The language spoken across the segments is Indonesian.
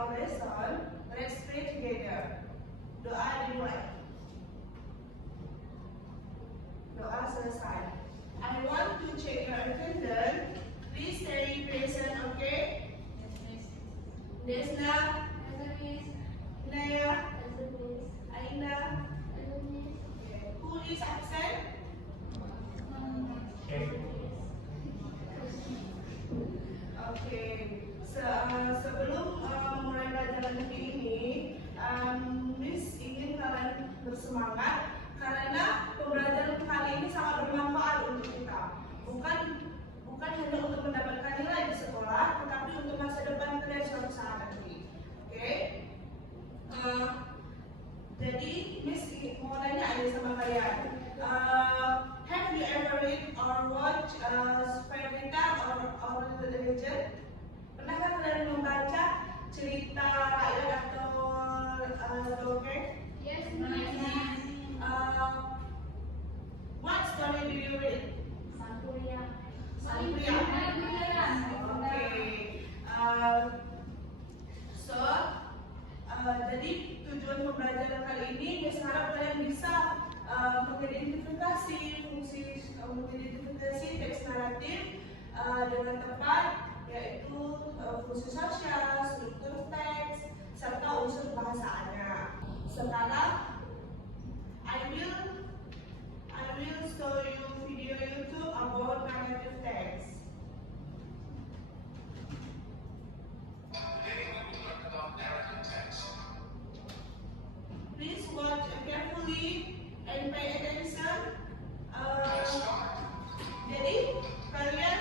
our lesson, let's pray together. Doa dimulai. Doa selesai. I want to check your attendance. Please stay present, okay? Desna, Naya, Aina. Who is absent? Okay. Sebelum memulai pelajaran hari ini, Miss ingin kalian bersemangat karena pembelajaran kali ini sangat bermanfaat untuk kita. Bukan hanya untuk mendapatkan nilai di sekolah, tetapi untuk masa depan kalian suatu saat nanti. Oke? Jadi Miss mau tanya aja sama kalian. Have you ever read or watch fairy tale or legend? Pernahkah kalian membaca cerita rakyat atau dongeng? Yes, What story did you read? Sankuria. Sankuria. Okay. Jadi tujuan pembelajaran kali ini, Miss harap kalian bisa mengidentifikasi teks naratif dengan tepat, yaitu fungsi sosial, struktur teks, serta unsur bahasaannya. Sekarang I will show you video YouTube about narrative text. Today we will learn about narrative text. Please watch carefully and pay attention. Let's start. Jadi kalian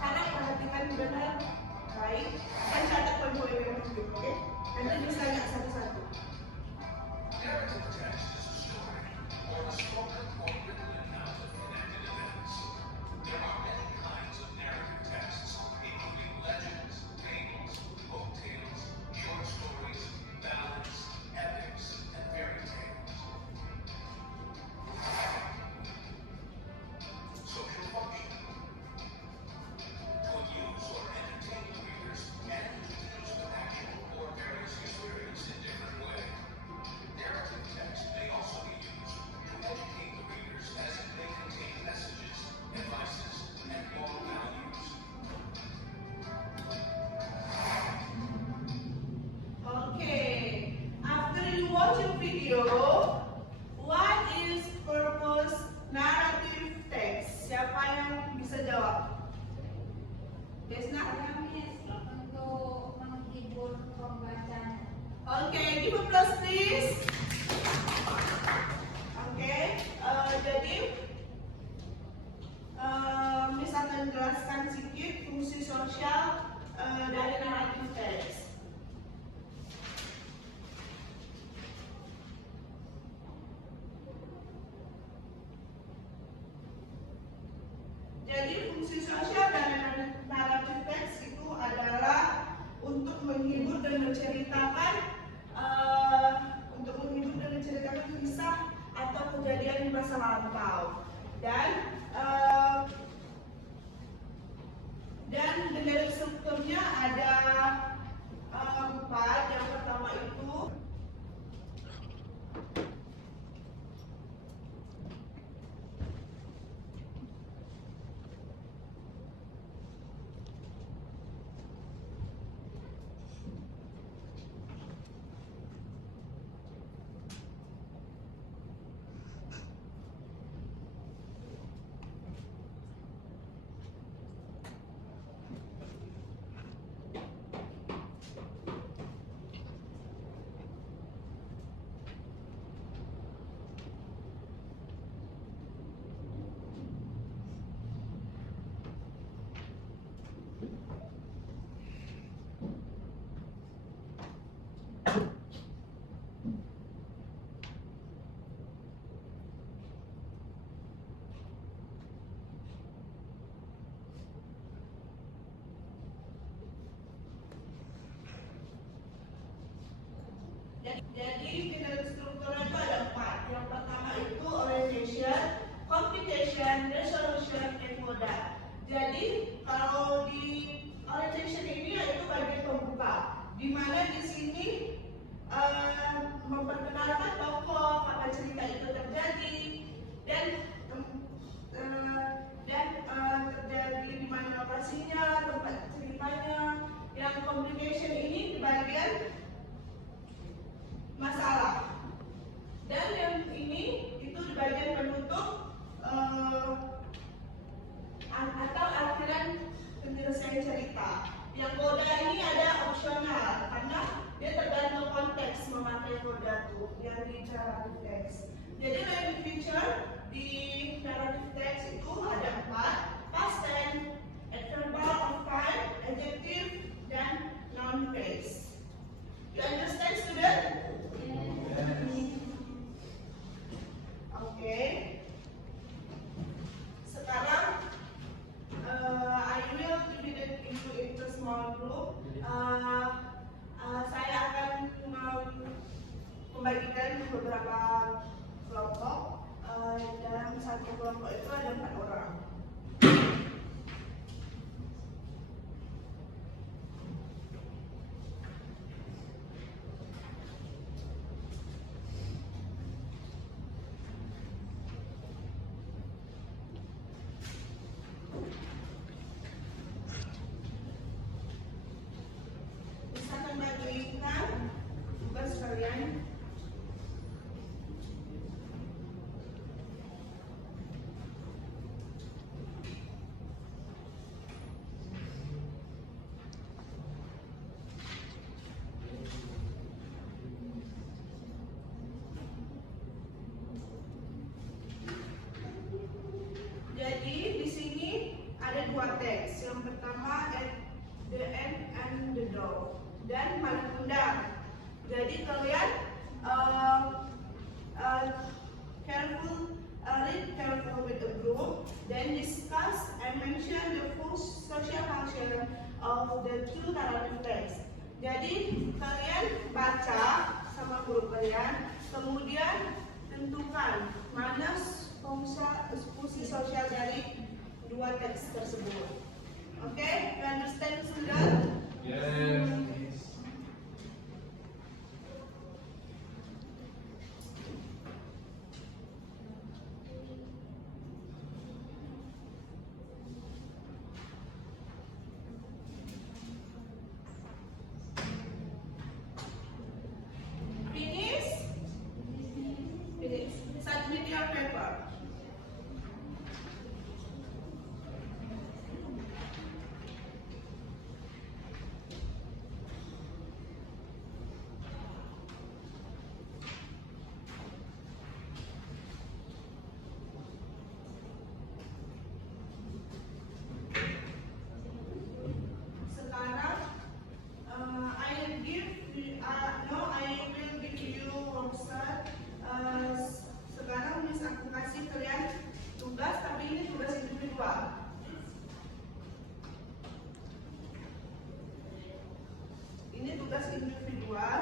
harap perhatikan benar baik dan catat poin-poin yang penting, oke? Nanti bisa lihat satu-satu. Narrative text is a story or a spoken or written account of connected events. There are many kinds of narrative texts, including legends, fables, folk tales, short stories, ballads, epics, and fairy tales. Social function. To amuse or entertain readers and to teach with actual or various experience in different ways. Narrative text may also be used to educate the readers as it may contain messages, advices, and moral values. Okay. After you watch the video, what is purpose narrative text? Siapa yang bisa jawab? Desna? Untuk menghibur pembacanya. Okay, give a plus please. Okay, jadi Miss akan jelaskan sedikit fungsi sosial dari narrative text. Jadi fungsi sosial dari narrative text itu adalah untuk menghibur dan menceritakan kisah atau kejadian di masa lampau. Dan dengan strukturnya ada 4. Yang pertama itu Jadi final strukturnya itu ada 4. Yang pertama itu orientation, computation, resolution, and modal. Jadi kalau di orientation ini yaitu bagian pembuka, di mana Yang coda ini ada opsional karena dia tergantung konteks memakai coda tuh yang di narrative text. Jadi language feature di narrative text itu ada 4: past tense, adverbial of time, adjective, dan noun phrase. You understand, student? Oke. Sekarang I will divide it into small group. Saya akan membagikan beberapa kelompok. Dalam satu kelompok itu ada 4 orang. Bisa membagikan tugas kalian. Jadi di sini ada 2 teks. Yang pertama at the end and the door dan paling undang. Jadi kalian read careful with the group, then discuss and mention the full social function of the two narrative text. Jadi kalian baca sama guru kalian, kemudian tentukan mana fungsi sosial dari 2 teks tersebut. Oke, you understand, student? Yes. Finish? Finish. Submit your paper. Sekarang I will give you worksheet. Sekarang Miss aku kasih kalian tugas, tapi ini tugas individual. Ini tugas individual.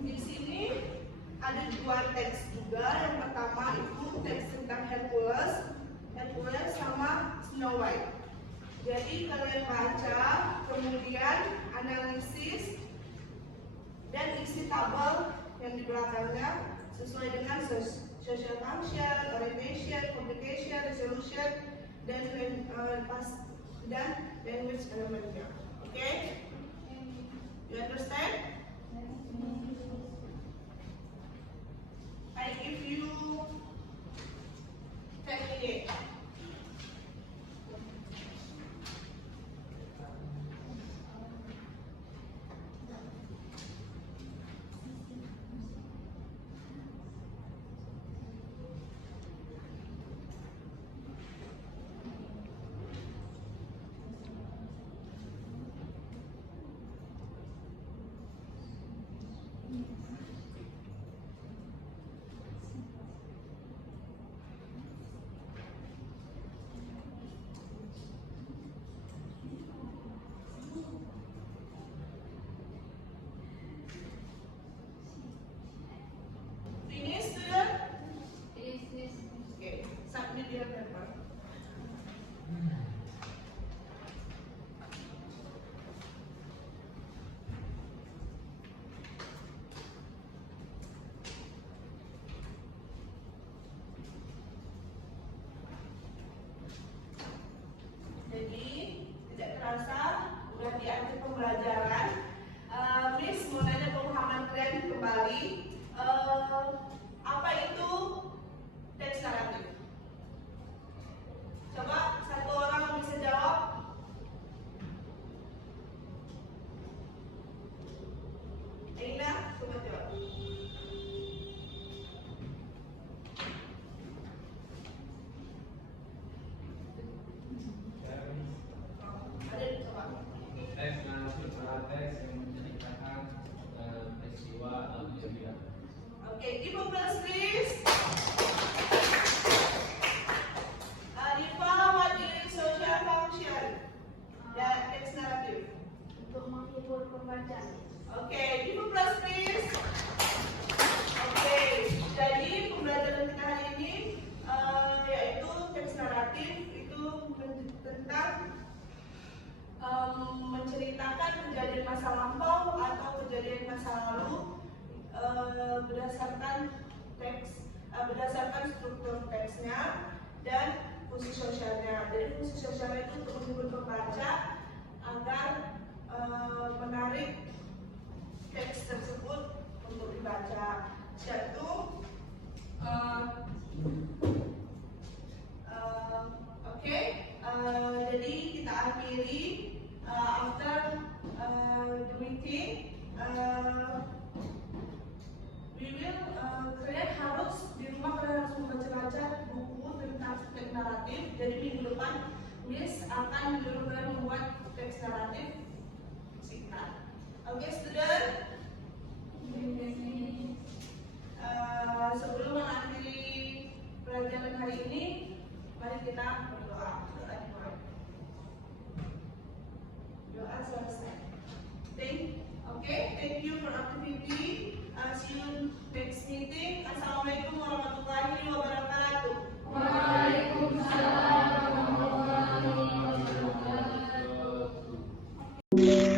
Di sini ada 2 teks juga. Yang pertama itu teks tentang Hercules sama Snow White. Jadi kalian baca, kemudian analisis dan isi tabel yang di belakangnya sesuai dengan social function, orientation, communication, resolution, dan language elementnya. Oke? You understand? I give you 10 minutes. sebuah teks yang menceritakan peristiwa atau kejadian. Oke, give applause please. Diva, what is social function? Dan text naratif. Untuk menghibur pembaca. Oke, give applause please. Oke, jadi pembelajaran kita hari ini yaitu teks naratif itu tentang menceritakan kejadian masa lampau atau kejadian masa lalu berdasarkan teks, berdasarkan struktur teksnya dan fungsi sosialnya. Jadi fungsi sosialnya itu untuk menghibur pembaca agar menarik teks tersebut untuk dibaca. Satu, oke, jadi kita akhiri after the meeting. We will kalian harus di rumah kalian harus membaca-baca buku tentang teks naratif. Jadi minggu depan Miss akan menyuruh kalian membuat teks naratif singkat. Oke, student. Sebelum mengakhiri pelajaran hari ini, mari kita berdoa. Doa dimulai. Doa selesai. Thank you for activity. See you next meeting. Assalamualaikum warahmatullahi wabarakatuh. Waalaikumsalam warahmatullahi wabarakatuh.